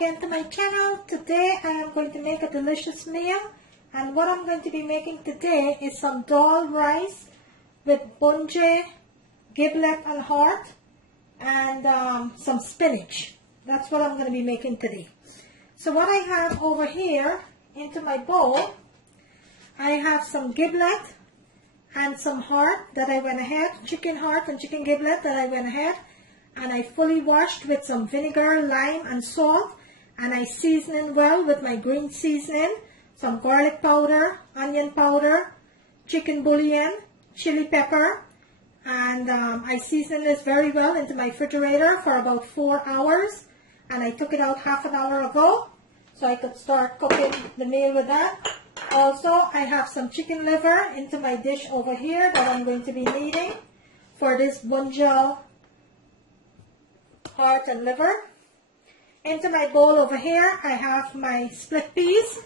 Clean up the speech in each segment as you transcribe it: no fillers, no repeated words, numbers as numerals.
again to my channel. Today I am going to make a delicious meal, and what I'm going to be making today is some dhal rice with bhunjal, giblet and heart, and some spinach. That's what I'm going to be making today. So what I have over here into my bowl, I have some giblet and some heart that I went ahead, chicken heart and chicken giblet that I went ahead and I fully washed with some vinegar, lime and salt, and I seasoned well with my green seasoning, some garlic powder, onion powder, chicken bouillon, chili pepper, and I seasoned this very well into my refrigerator for about 4 hours, and I took it out half an hour ago so I could start cooking the meal with that. Also, I have some chicken liver into my dish over here that I'm going to be needing for this bhunjal heart and liver. Into my bowl over here, I have my split peas,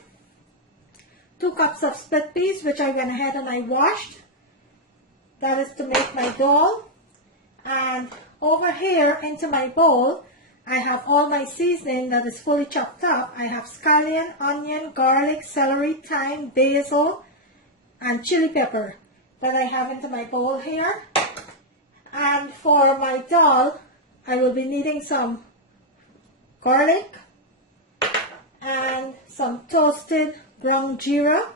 2 cups of split peas, which I went ahead and I washed. That is to make my dal. And over here into my bowl, I have all my seasoning that is fully chopped up. I have scallion, onion, garlic, celery, thyme, basil, and chili pepper that I have into my bowl here. And for my dal, I will be needing some garlic and some toasted ground jeera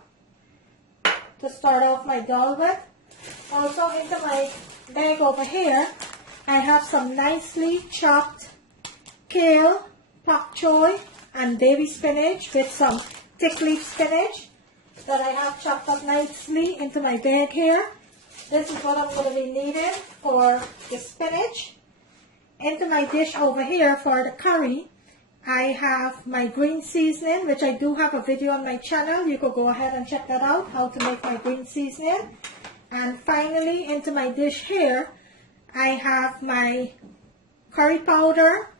to start off my dal with. Also into my bag over here, I have some nicely chopped kale, pak choy, and baby spinach with some thick leaf spinach that I have chopped up nicely into my bag here. This is what I'm going to be needing for the spinach. Into my dish over here for the curry, I have my green seasoning, which I do have a video on my channel. You could go ahead and check that out, how to make my green seasoning. And finally, into my dish here, I have my curry powder,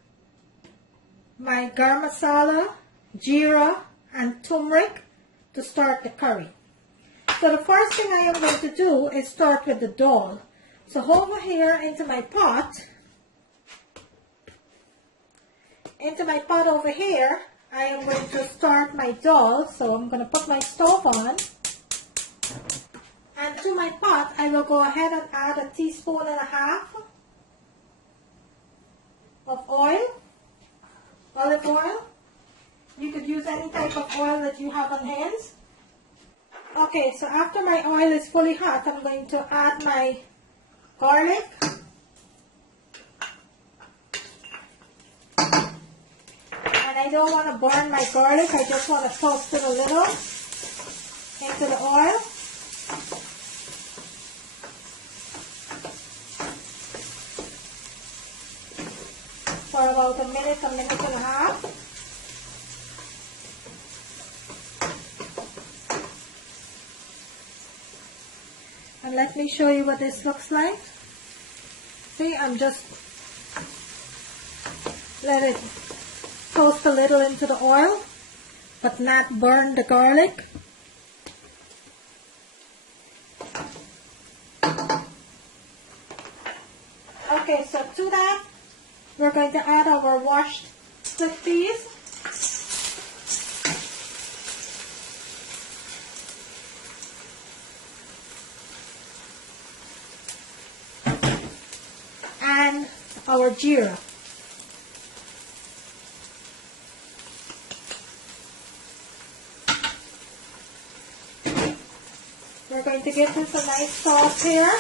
my garam masala, jeera, and turmeric to start the curry. So the first thing I am going to do is start with the dal. So over here into my pot over here, I am going to start my dal. So I'm going to put my stove on. And to my pot, I will go ahead and add 1.5 teaspoons of olive oil. You could use any type of oil that you have on hands. Okay, so after my oil is fully hot, I'm going to add my garlic. And I don't want to burn my garlic, I just want to toast it a little into the oil. For about a minute and a half. And let me show you what this looks like. See, I'm just let it toast a little into the oil, but not burn the garlic. Okay, so to that, we're going to add our washed split peas. And our jeera. We're going to give this a nice sauce here.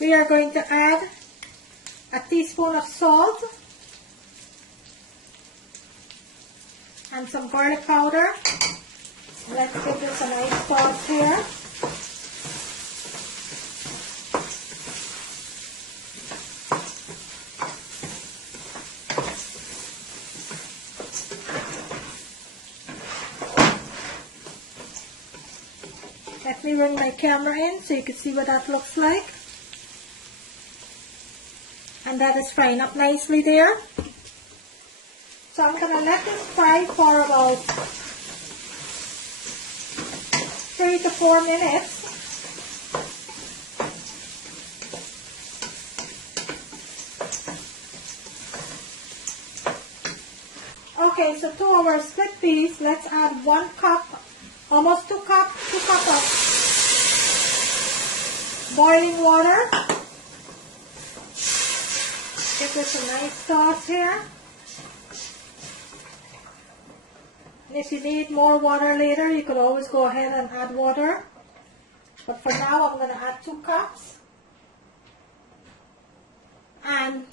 We are going to add 1 teaspoon of salt and some garlic powder. Let's give this a nice sauce here. Let me bring my camera in so you can see what that looks like. And that is frying up nicely there. So I'm going to let this fry for about 3 to 4 minutes. Okay, so to our split peas, let's add 1 cup, almost 2 cups of boiling water. Give this a nice toss here. And if you need more water later, you could always go ahead and add water. But for now, I'm going to add 2 cups. And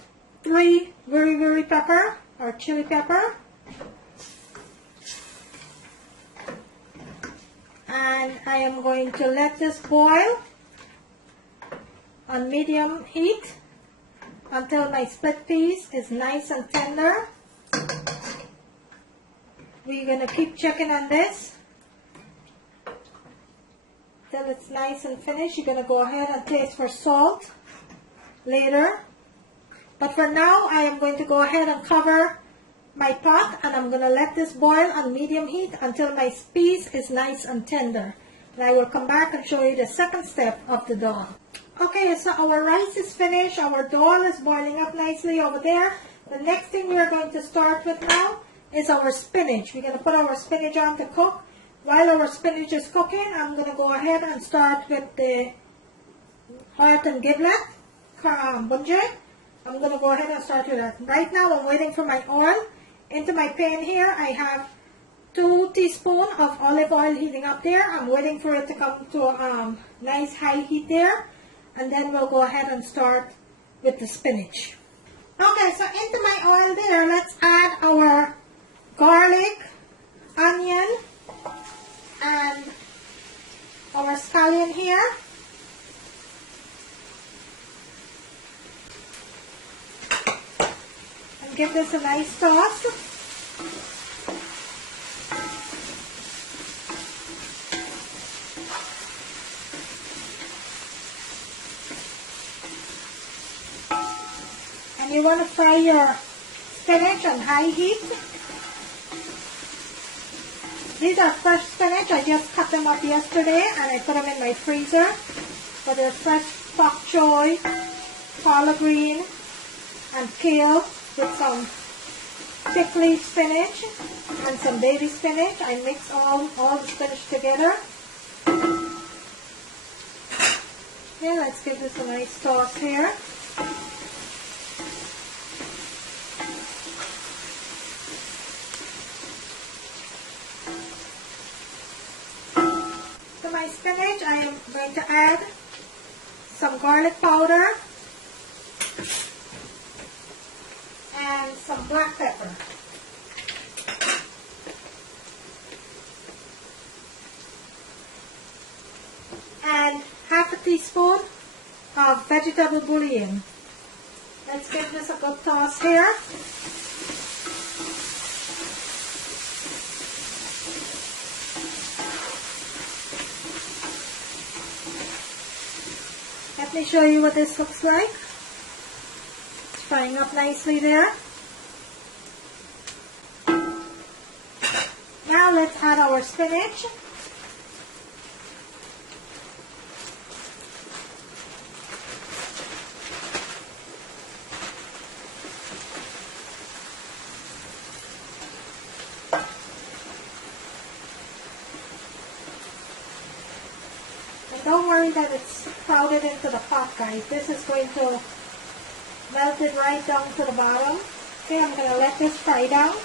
3 very pepper or chili pepper. And I am going to let this boil on medium heat until my split peas is nice and tender. We're going to keep checking on this till it's nice and finished. You're going to go ahead and taste for salt later. But for now, I am going to go ahead and cover my pot, and I'm going to let this boil on medium heat until my peas is nice and tender. And I will come back and show you the second step of the dal. Okay, so our rice is finished. Our dal is boiling up nicely over there. The next thing we are going to start with now is our spinach. We're going to put our spinach on to cook. While our spinach is cooking, I'm going to go ahead and start with the heart and giblet, bhunjal. I'm going to go ahead and start with that. Right now, I'm waiting for my oil. Into my pan here, I have 2 teaspoons of olive oil heating up there. I'm waiting for it to come to a nice high heat there. And then we'll go ahead and start with the spinach. Okay, so into my oil there, let's add our garlic, onion, and our scallion here. And give this a nice toss. And you want to fry your spinach on high heat. These are fresh spinach. I just cut them up yesterday and I put them in my freezer. But they're fresh pak choy, collard green, and kale with some thick leaf spinach and some baby spinach. I mix all the spinach together. Okay, let's give this a nice toss here. To my spinach, I am going to add some garlic powder and some black pepper. And half a teaspoon of vegetable bouillon. Let's give this a good toss here. Let me show you what this looks like. It's frying up nicely there. Now let's add our spinach. Don't worry that it's crowded into the pot, guys. This is going to melt it right down to the bottom. Okay, I'm going to let this fry down.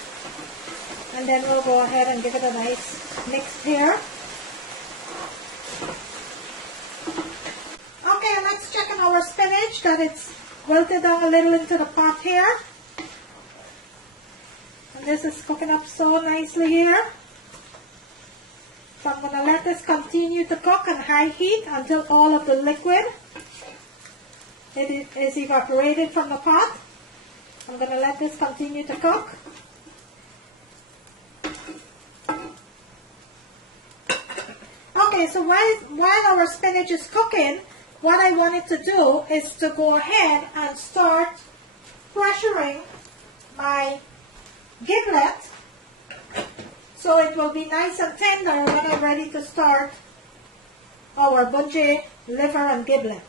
And then we'll go ahead and give it a nice mix here. Okay, let's check on our spinach that it's wilted down a little into the pot here. And this is cooking up so nicely here. So I'm going to let this continue to cook on high heat until all of the liquid is evaporated from the pot. I'm going to let this continue to cook. Okay, so while our spinach is cooking, what I wanted to do is to go ahead and start pressuring my giblet so it will be nice and tender when I'm ready to start our bhunjal liver and giblet.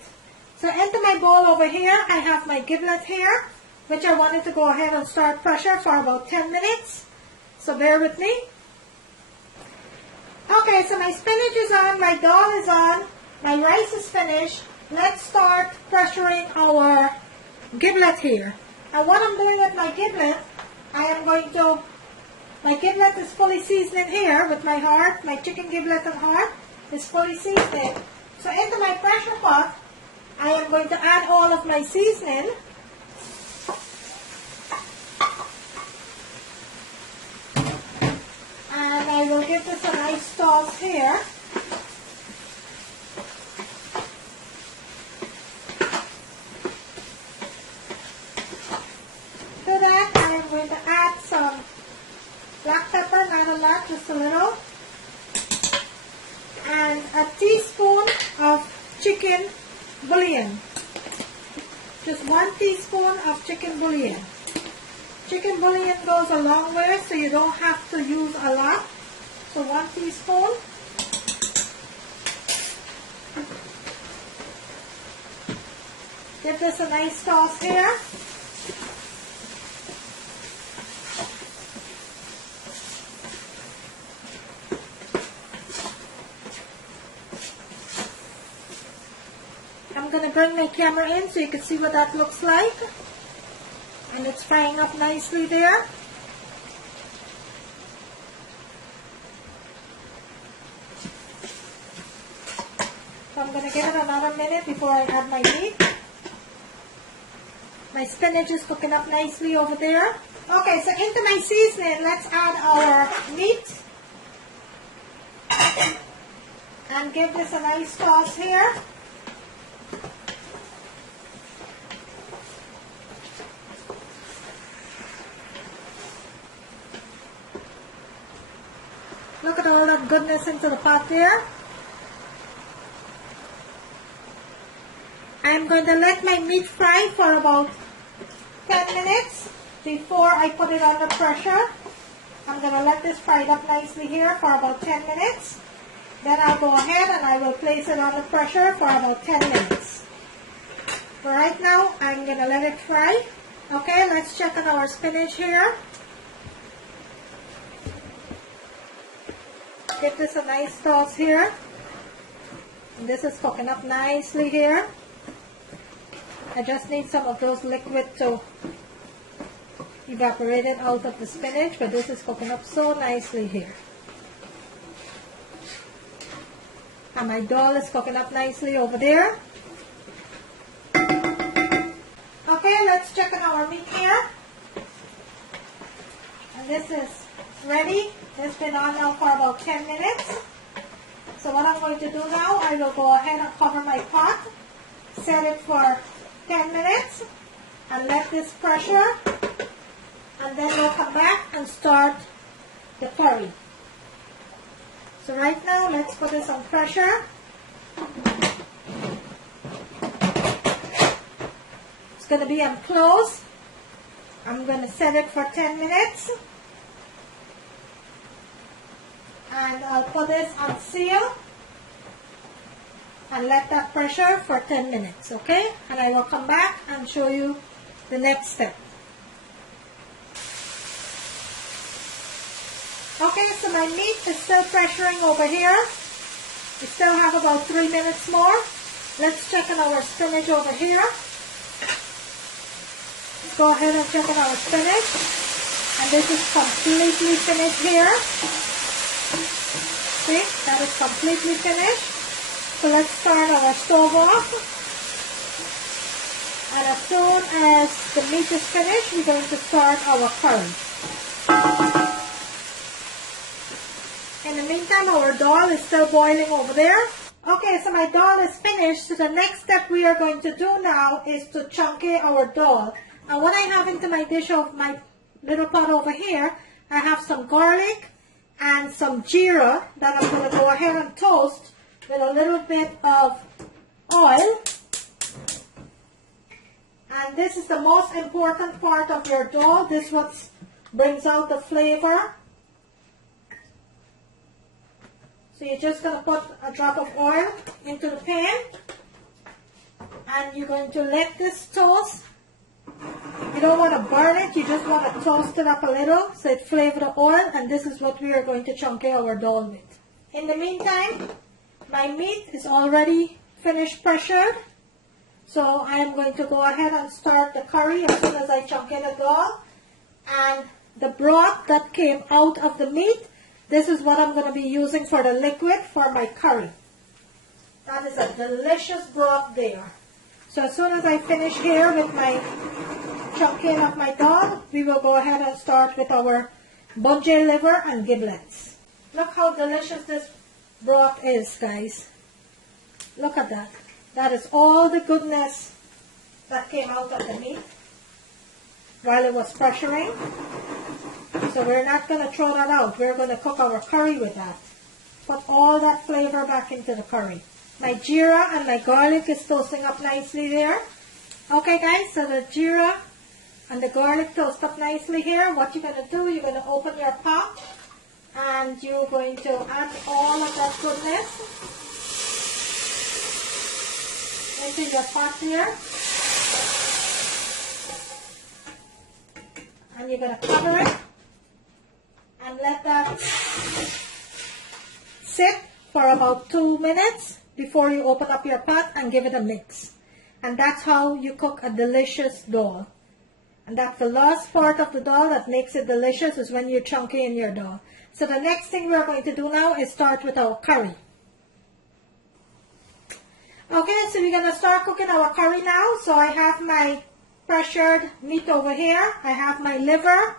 So into my bowl over here, I have my giblet here, which I wanted to go ahead and start pressure for about 10 minutes. So bear with me. Okay, so my spinach is on, my dal is on, my rice is finished. Let's start pressuring our giblet here. And what I'm doing with my giblet, my giblet is fully seasoned here with my heart. My chicken giblet and heart is fully seasoned. So into my pressure pot, I am going to add all of my seasoning. And I will give this a nice toss here. To that, I am going to add some black pepper, not a lot, just a little. And a teaspoon of chicken bouillon. Just 1 teaspoon of chicken bouillon. Chicken bouillon goes a long way, so you don't have to use a lot. So 1 teaspoon. Give this a nice toss here. I'm going to bring my camera in so you can see what that looks like. And it's frying up nicely there. So I'm going to give it another minute before I add my meat. My spinach is cooking up nicely over there. Okay, so into my seasoning, let's add our meat. And give this a nice toss here. Look at all that goodness into the pot there. I am going to let my meat fry for about 10 minutes before I put it under pressure. I'm going to let this fry up nicely here for about 10 minutes. Then I'll go ahead and I will place it under pressure for about 10 minutes. But right now, I'm going to let it fry. Okay, let's check on our spinach here. Give this a nice toss here. And this is cooking up nicely here. I just need some of those liquid to evaporate it out of the spinach, but this is cooking up so nicely here. And my dal is cooking up nicely over there. Okay, let's check on our meat here. And this is ready. It's been on now for about 10 minutes. So what I'm going to do now, I will go ahead and cover my pot, set it for 10 minutes, and let this pressure, and then we'll come back and start the curry. So right now, let's put this on pressure. It's going to be on close. I'm going to set it for 10 minutes. And I'll put this on seal and let that pressure for 10 minutes, okay? And I will come back and show you the next step. Okay, so my meat is still pressuring over here. We still have about 3 minutes more. Let's check on our spinach over here. Let's go ahead and check on our spinach. And this is completely finished here. See, that is completely finished. So let's turn our stove off. And as soon as the meat is finished, we're going to start our curry. In the meantime, our dal is still boiling over there. Okay, so my dal is finished. So the next step we are going to do now is to chunky our dal. And what I have into my dish of my little pot over here, I have some garlic and some jeera that I'm going to go ahead and toast with a little bit of oil. And this is the most important part of your dal. This is what brings out the flavor. So So you're just going to put a drop of oil into the pan, and you're going to let this toast. You don't want to burn it, you just want to toast it up a little so it flavors the oil, and this is what we are going to chunky our dal with. In the meantime, my meat is already finished pressured, so I am going to go ahead and start the curry as soon as I chunky the dal. And the broth that came out of the meat, this is what I'm going to be using for the liquid for my curry. That is a delicious broth there. So as soon as I finish here with my chunking of my dal, we will go ahead and start with our bhunjal liver and giblets. Look how delicious this broth is, guys. Look at that. That is all the goodness that came out of the meat while it was pressuring. So we're not going to throw that out. We're going to cook our curry with that. Put all that flavor back into the curry. My jeera and my garlic is toasting up nicely there. Okay guys, so the jeera and the garlic toast up nicely here. What you're going to do, you're going to open your pot and you're going to add all of that goodness into your pot here. And you're going to cover it and let that sit for about 2 minutes before you open up your pot and give it a mix. And that's how you cook a delicious dal. And that's the last part of the dal that makes it delicious, is when you chunky in your dal. So the next thing we're going to do now is start with our curry. Okay, so we're going to start cooking our curry now. So I have my pressured meat over here. I have my liver.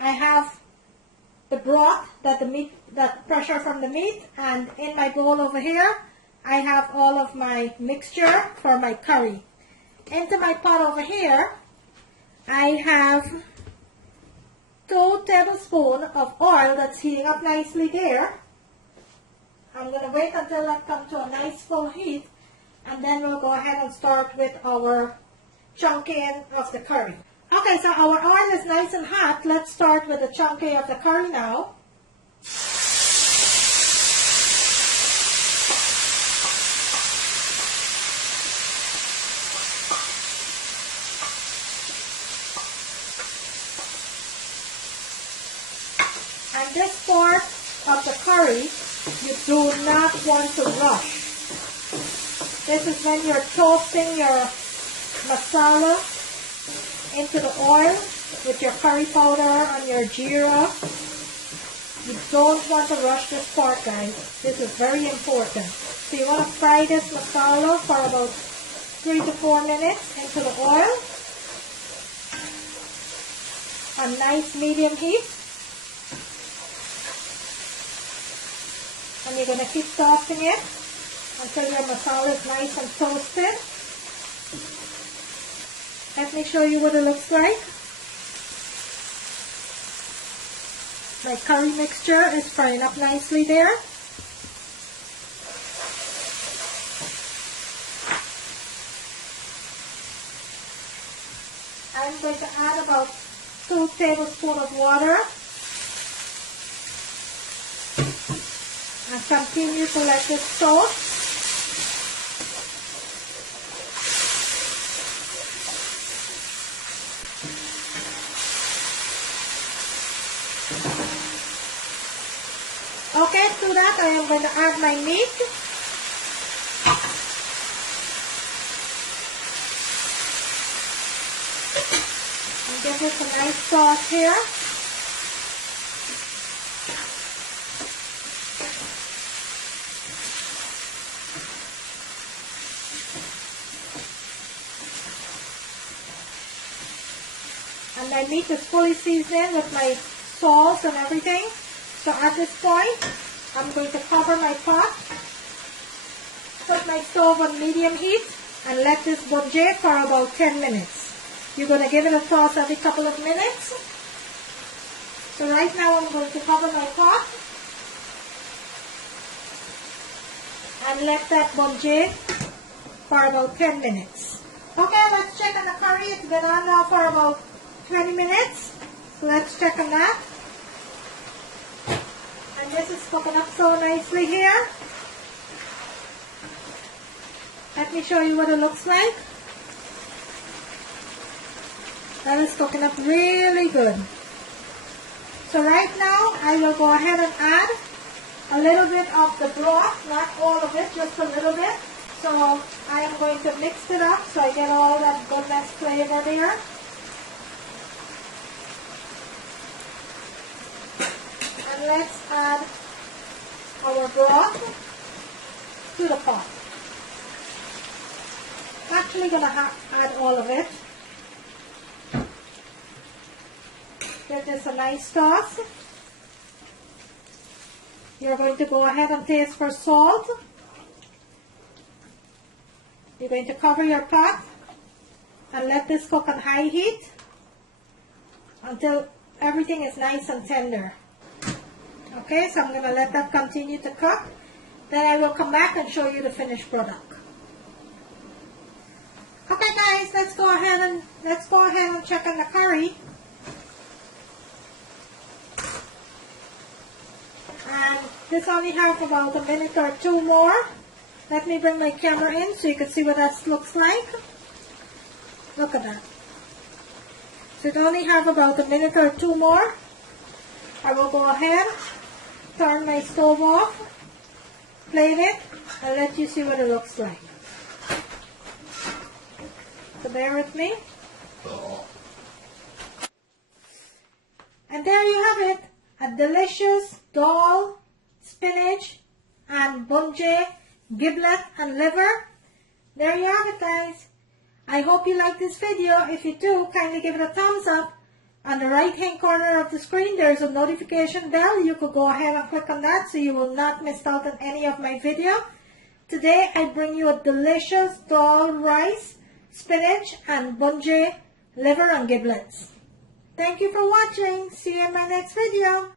I have the broth that pressure from the meat, and in my bowl over here I have all of my mixture for my curry. Into my pot over here I have 2 tablespoons of oil that's heating up nicely there. I'm going to wait until that comes to a nice full heat, and then we'll go ahead and start with our chunking of the curry. Okay, so our oil is nice and hot. Let's start with the chunky of the curry now. And this part of the curry, you do not want to rush. This is when you're toasting your masala into the oil with your curry powder and your jeera. You don't want to rush this part, guys. This is very important. So you want to fry this masala for about 3 to 4 minutes into the oil on nice medium heat. And you're going to keep tossing it until your masala is nice and toasted. Let me show you what it looks like. My curry mixture is frying up nicely there. I'm going to add about 2 tablespoons of water and continue to let this toast. Okay, to that I am going to add my meat. And give it a nice sauce here. And my meat is fully seasoned with my sauce and everything. So at this point, I'm going to cover my pot, put my stove on medium heat, and let this bhunjal for about 10 minutes. You're going to give it a toss every couple of minutes. So right now I'm going to cover my pot and let that bhunjal for about 10 minutes. Okay, let's check on the curry. It's been on now for about 20 minutes. So let's check on that. And this is cooking up so nicely here. Let me show you what it looks like. That is cooking up really good. So right now, I will go ahead and add a little bit of the broth, not all of it, just a little bit. So I am going to mix it up so I get all that goodness flavor there. And let's add our broth to the pot. I'm actually going to add all of it. Give this a nice toss. You're going to go ahead and taste for salt. You're going to cover your pot and let this cook on high heat until everything is nice and tender. Okay, so I'm going to let that continue to cook. Then I will come back and show you the finished product. Okay guys, let's go ahead and check on the curry. And this only have about a minute or two more. Let me bring my camera in so you can see what that looks like. Look at that. So it only have about a minute or two more. I will go ahead, turn my stove off, plate it, and let you see what it looks like. So bear with me. And there you have it. A delicious dal, spinach, and bhunjal, giblet, and liver. There you have it guys. I hope you like this video. If you do, kindly give it a thumbs up. On the right hand corner of the screen there is a notification bell. You could go ahead and click on that so you will not miss out on any of my video. Today I bring you a delicious dal rice, spinach, and bhunjal, liver, and giblets. Thank you for watching. See you in my next video.